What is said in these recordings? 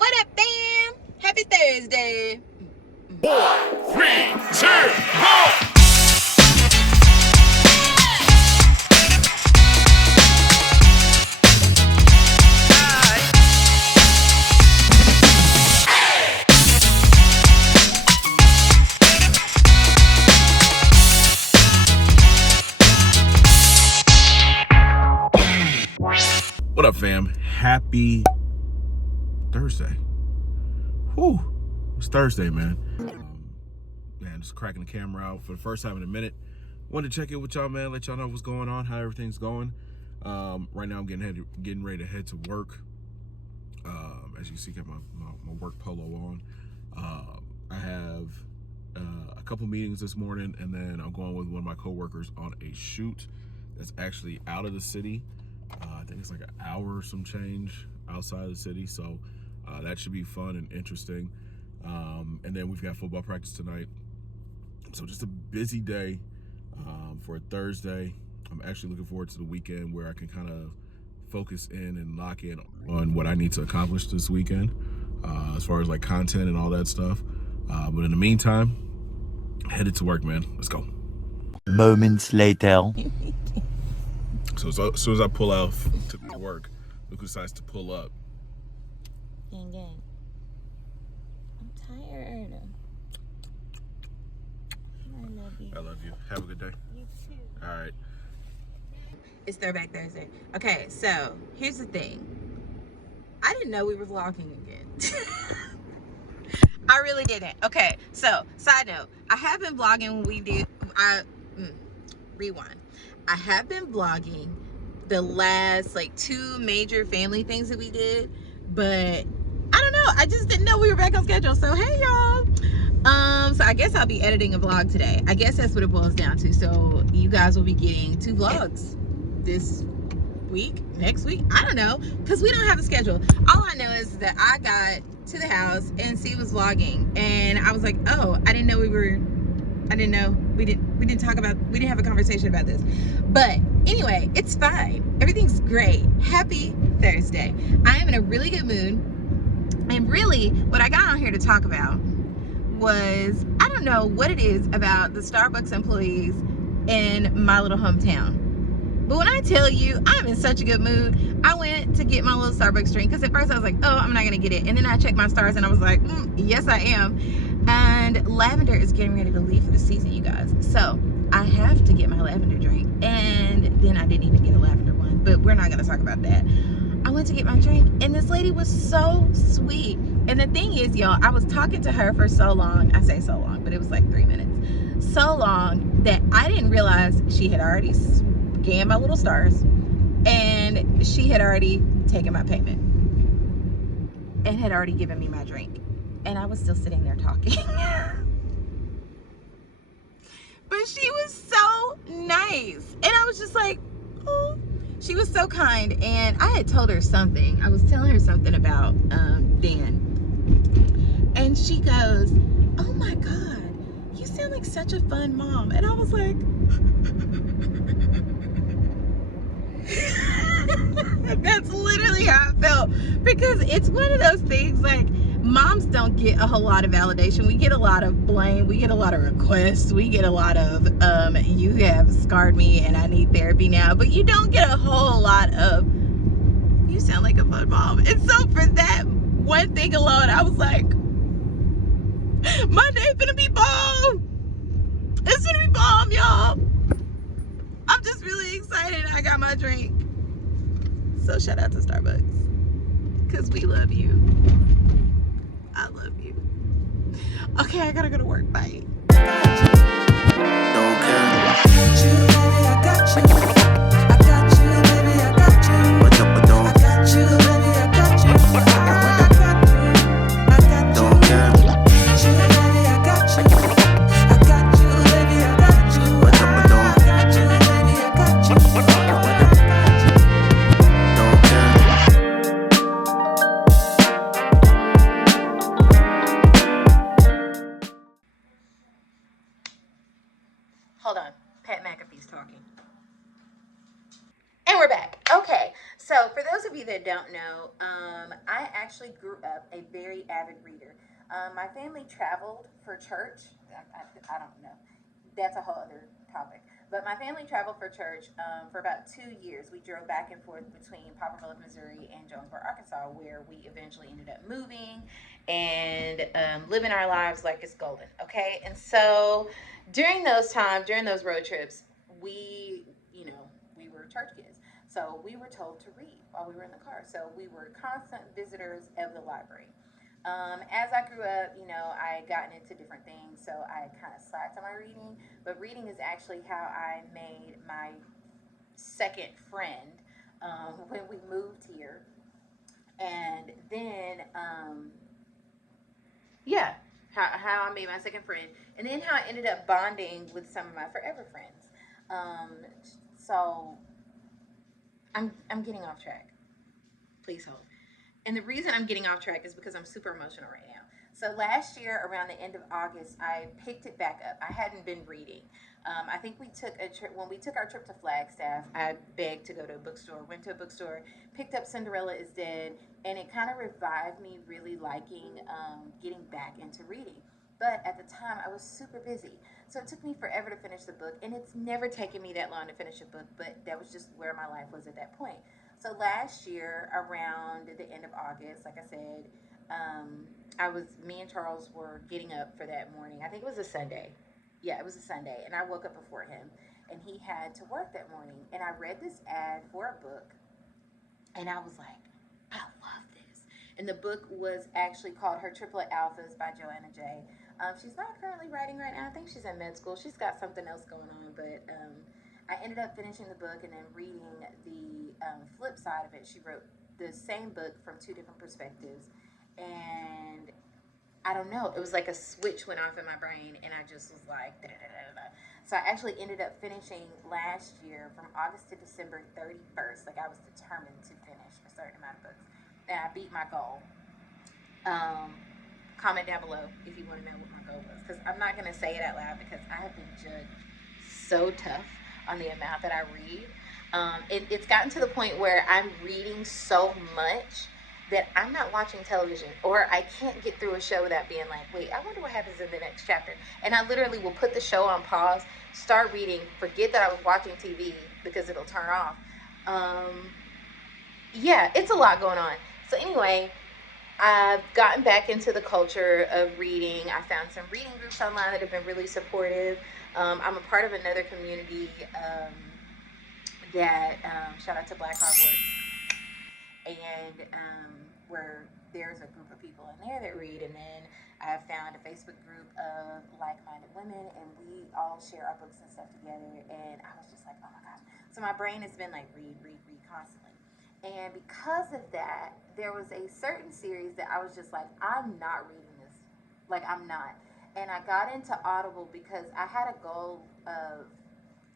What up, fam? Happy Thursday. 4, 3, 2, 1. What up, fam? Happy Thursday. Whew. It's Thursday, man. Just cracking the camera out for the first time in a minute. Wanted to check in with y'all, man. Let y'all know what's going on, how everything's going. Right now, I'm getting ready to head to work. As you see, got my work polo on. I have a couple meetings this morning, and then I'm going with one of my coworkers on a shoot that's actually out of the city. I think it's like an hour or some change outside of the city, so that should be fun and interesting. And then we've got football practice tonight, so just a busy day for a Thursday. I'm actually looking forward to the weekend where I can kind of focus in and lock in on what I need to accomplish this weekend, as far as like content and all that stuff. But in the meantime, headed to work, man. Let's go. Moments later. So as soon as I pull out to work, look who decides to pull up. Gang, gang. I'm tired. I love you. I love you. Have a good day. You too. All right. It's Throwback Thursday. Okay, so here's the thing. I didn't know we were vlogging again. I really didn't. Okay, so side note, I have been vlogging when we do. Rewind. I have been vlogging the last like 2 major family things that we did, but I don't know. I just didn't know we were back on schedule. So hey y'all. So I guess I'll be editing a vlog today. I guess that's what it boils down to. So you guys will be getting 2 vlogs this week, next week. I don't know, because we don't have a schedule. All I know is that I got to the house and C was vlogging, and I was like, oh, I didn't know we didn't have a conversation about this. But anyway, it's fine. Everything's great. Happy Thursday. I am in a really good mood. And really, what I got on here to talk about was, I don't know what it is about the Starbucks employees in my little hometown. But when I tell you, I'm in such a good mood, I went to get my little Starbucks drink, because at first I was like, oh, I'm not gonna get it. And then I checked my stars and I was like, yes, I am. And lavender is getting ready to leave for the season, you guys. So I have to get my lavender drink. And then I didn't even get a lavender one, but we're not gonna talk about that. I went to get my drink, and this lady was so sweet. And the thing is, y'all, I was talking to her for so long. I say so long, but it was like 3 minutes. So long that I didn't realize she had already scanned my little stars, and she had already taken my payment and had already given me my drink. And I was still sitting there talking. But she was so nice. And I was just like, oh. She was so kind, and I had told her something. I was telling her something about Dan. And she goes, oh my God, you sound like such a fun mom. And I was like, that's literally how I felt. Because it's one of those things, like, moms don't get a whole lot of validation. We get a lot of blame. We get a lot of requests. We get a lot of, you have scarred me and I need therapy now. But you don't get a whole lot of, you sound like a fun mom. And so for that one thing alone, I was like, my day's gonna be bomb. It's gonna be bomb, y'all. I'm just really excited I got my drink. So shout out to Starbucks, because we love you. I love you. Okay, I gotta go to work. Bye. Hold on. Pat McAfee's talking. that don't know, I actually grew up a very avid reader. My family traveled for church. I don't know. That's a whole other topic. But my family traveled for church for about 2 years. We drove back and forth between Poplarville, Missouri, and Jonesboro, Arkansas, where we eventually ended up moving and living our lives like it's golden. Okay, and so during those times, during those road trips, we, we were church kids. So we were told to read while we were in the car. So we were constant visitors of the library. As I grew up, I gotten into different things, so I kind of slacked on my reading. But reading is actually how I made my second friend when we moved here. And then, yeah, how I made my second friend. And then how I ended up bonding with some of my forever friends. Um, so I'm getting off track. Please hold. And the reason I'm getting off track is because I'm super emotional right now. So last year, around the end of August, I picked it back up. I hadn't been reading. I think we took a trip, when we took our trip to Flagstaff, I begged to go to a bookstore, went to a bookstore, picked up Cinderella is Dead, and it kind of revived me really liking getting back into reading. But at the time, I was super busy. So it took me forever to finish the book, and it's never taken me that long to finish a book, but that was just where my life was at that point. So last year, around the end of August, like I said, me and Charles were getting up for that morning. I think it was a Sunday. Yeah, it was a Sunday. And I woke up before him. And he had to work that morning. And I read this ad for a book. And I was like, I love this. And the book was actually called Her Triplet Alphas by Joanna J. She's not currently writing right now. I think she's in med school. She's got something else going on. But I ended up finishing the book and then reading the flip side of it. She wrote the same book from two different perspectives. And I don't know. It was like a switch went off in my brain, and I just was like, da, da, da, da. So I actually ended up finishing last year from August to December 31st. Like, I was determined to finish a certain amount of books, and I beat my goal. Comment down below if you want to know what my goal was, because I'm not going to say it out loud because I have been judged so tough on the amount that I read. It's gotten to the point where I'm reading so much that I'm not watching television, or I can't get through a show without being like, wait, I wonder what happens in the next chapter. And I literally will put the show on pause, start reading, forget that I was watching TV because it'll turn off. Yeah, it's a lot going on. So anyway, I've gotten back into the culture of reading. I found some reading groups online that have been really supportive. I'm a part of another community that, shout out to Black Hogwarts, and where there's a group of people in there that read. And then I have found a Facebook group of like-minded women, and we all share our books and stuff together. And I was just like, oh my gosh. So my brain has been like, read constantly. And because of that, there was a certain series that I was just like, I'm not reading this. Like, I'm not. And I got into Audible because I had a goal of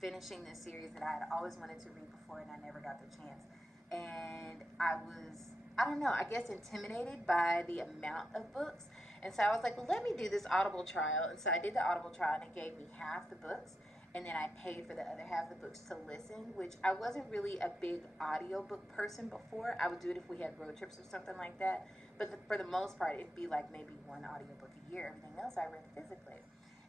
finishing this series that I had always wanted to read before, and I never got the chance. And I was, I don't know, I guess intimidated by the amount of books. And so I was like, well, let me do this Audible trial. And so I did the Audible trial, and it gave me half the books. And then I paid for the other half of the books to listen, which I wasn't really a big audiobook person before. I would do it if we had road trips or something like that. But for the most part, it'd be like maybe one audiobook a year. Everything else I read physically.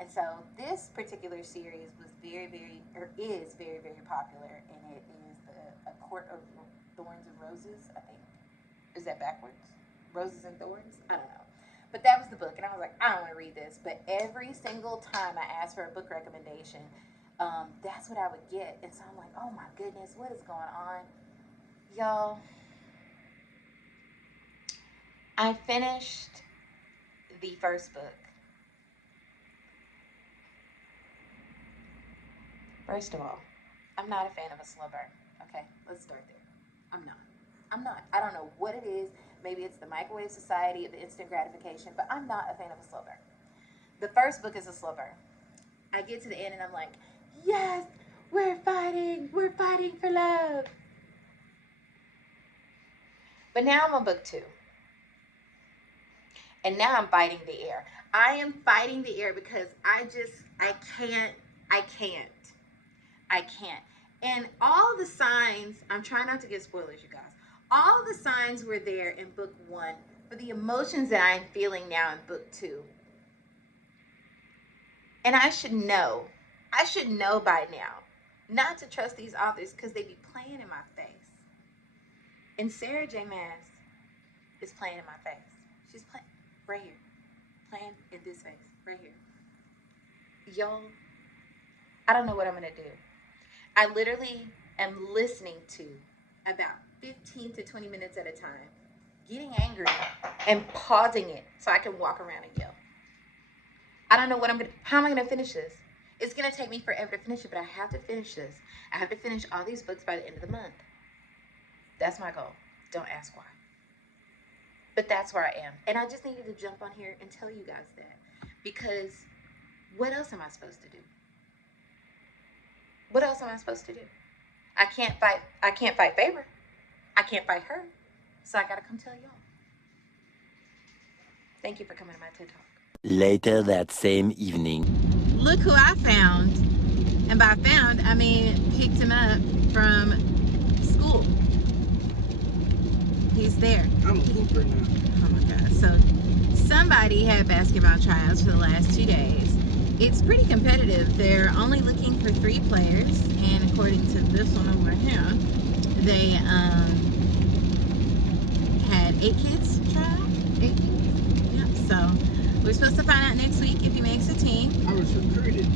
And so this particular series was is very, very popular. And it is A Court of Thorns and Roses, I think. Is that backwards? Roses and Thorns? I don't know. But that was the book. And I was like, I don't want to read this. But every single time I asked for a book recommendation, that's what I would get. And so I'm like, oh my goodness, what is going on? Y'all, I finished the first book. First of all, I'm not a fan of a slow burn. Okay, let's start there. I'm not. I don't know what it is. Maybe it's the microwave society of the instant gratification, but I'm not a fan of a slow burn. The first book is a slow burn. I get to the end and I'm like, yes, we're fighting for love. But now I'm on book 2. And now I'm fighting the air. I am fighting the air because I can't. And all the signs, I'm trying not to get spoilers, you guys. All the signs were there in book 1 for the emotions that I'm feeling now in book 2. And I should know by now not to trust these authors because they be playing in my face. And Sarah J. Maas is playing in my face. She's playing right here. Playing in this face, right here. Y'all, I don't know what I'm going to do. I literally am listening to about 15 to 20 minutes at a time, getting angry and pausing it so I can walk around and yell. I don't know how am I going to finish this? It's going to take me forever to finish it, but I have to finish this. I have to finish all these books by the end of the month. That's my goal. Don't ask why. But that's where I am. And I just needed to jump on here and tell you guys that. Because what else am I supposed to do? What else am I supposed to do? I can't fight favor. I can't fight her. So I gotta come tell y'all. Thank you for coming to my TED Talk. Later that same evening. Look who I found. And by found, I mean picked him up from school. He's there. I'm a hooper now. Oh my God. So somebody had basketball tryouts for the last 2 days. It's pretty competitive. They're only looking for 3 players. And according to this one over here, they had 8 kids try out. 8 kids. Yeah. So we're supposed to find out next week if he makes a team. I was recruited.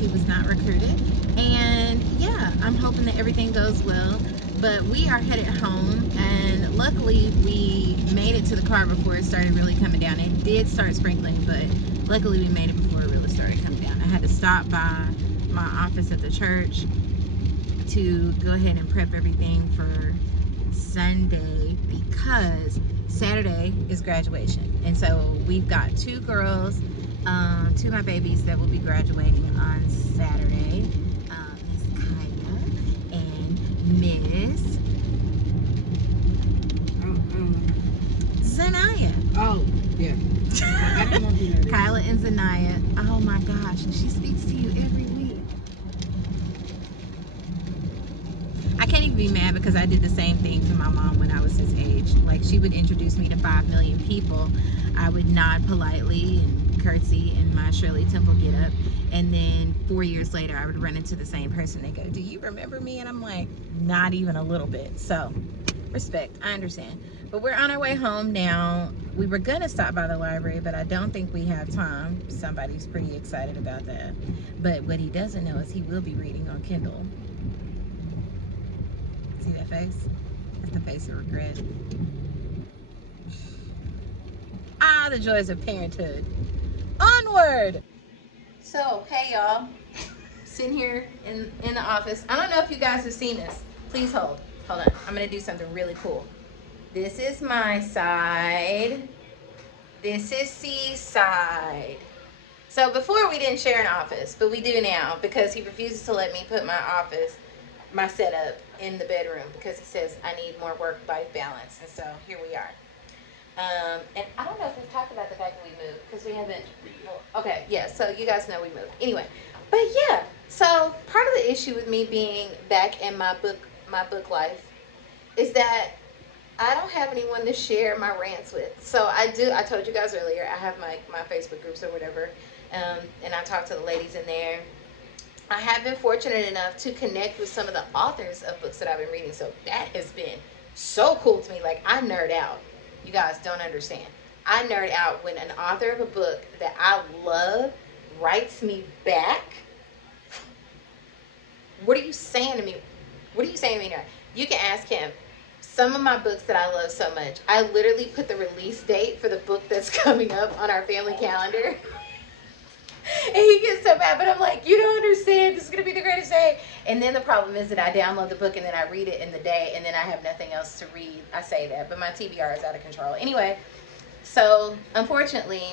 He was not recruited. And yeah, I'm hoping that everything goes well. But we are headed home, and luckily we made it to the car before it started really coming down. It did start sprinkling, but luckily we made it before it really started coming down. I had to stop by my office at the church to go ahead and prep everything for Sunday because Saturday is graduation. And so we've got 2 girls, 2 of my babies that will be graduating on Saturday. Miss Kyla and Miss Zanaya. Oh, yeah. I didn't know who that is. Kyla and Zanaya. Oh my gosh, and she speaks to you every week. I can't even be mad because I did the same thing to my mom when I was his age. Like, she would introduce me to 5 million people. I would nod politely and curtsy in my Shirley Temple get up. And then 4 years later, I would run into the same person. They go, "Do you remember me?" And I'm like, not even a little bit. So, respect. I understand. But we're on our way home now. We were going to stop by the library, but I don't think we have time. Somebody's pretty excited about that. But what he doesn't know is he will be reading on Kindle. See that face? That's the face of regret. Ah, the joys of parenthood. Onward! So, hey y'all. Sitting here in the office. I don't know if you guys have seen this. Please hold. Hold on. I'm going to do something really cool. This is my side. This is C's side. So before we didn't share an office, but we do now because he refuses to let me put my setup in the bedroom because he says I need more work-life balance. And so here we are. And I don't know if we've talked about the fact that we moved because we haven't. Well, okay, yeah, so you guys know we moved. Anyway, but yeah, so part of the issue with me being back in my book life is that I don't have anyone to share my rants with. So I told you guys earlier, I have my Facebook groups or whatever, and I talk to the ladies in there. I have been fortunate enough to connect with some of the authors of books that I've been reading. So that has been so cool to me. Like, I nerd out. You guys don't understand. I nerd out when an author of a book that I love writes me back. What are you saying to me? What are you saying to me now? You can ask him. Some of my books that I love so much, I literally put the release date for the book that's coming up on our family calendar. And he gets so mad, but I'm like, you don't understand. This is going to be the greatest day. And then the problem is that I download the book and then I read it in the day and then I have nothing else to read. I say that, but my TBR is out of control. Anyway, so unfortunately,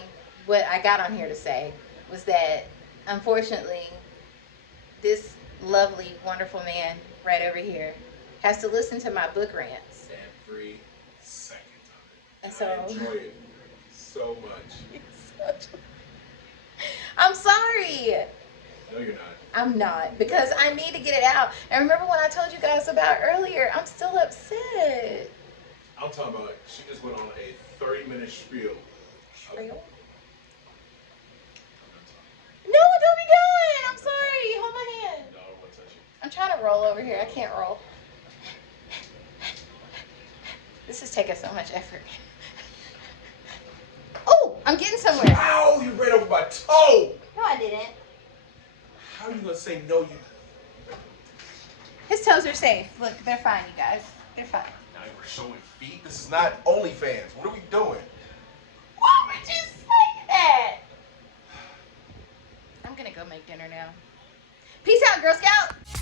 what I got on here to say was that, unfortunately, this lovely, wonderful man right over here has to listen to my book rants. Every second of it. And so I enjoy it so much. I'm sorry. No, you're not. I'm not, because I need to get it out. And remember when I told you guys about earlier, I'm still upset. I'm talking about, she just went on a 30-minute spiel. Real? No, don't be done. I'm sorry. Hold my hand. No, I don't want to touch you. I'm trying to roll over here. I can't roll. This is taking so much effort. Oh, I'm getting somewhere. Ow, you ran over my toe. No, I didn't. How are you going to say no? His toes are safe. Look, they're fine, you guys. They're fine. Now you were showing feet? This is not OnlyFans. What are we doing? Why would you say that? I'm gonna go make dinner now. Peace out, Girl Scout.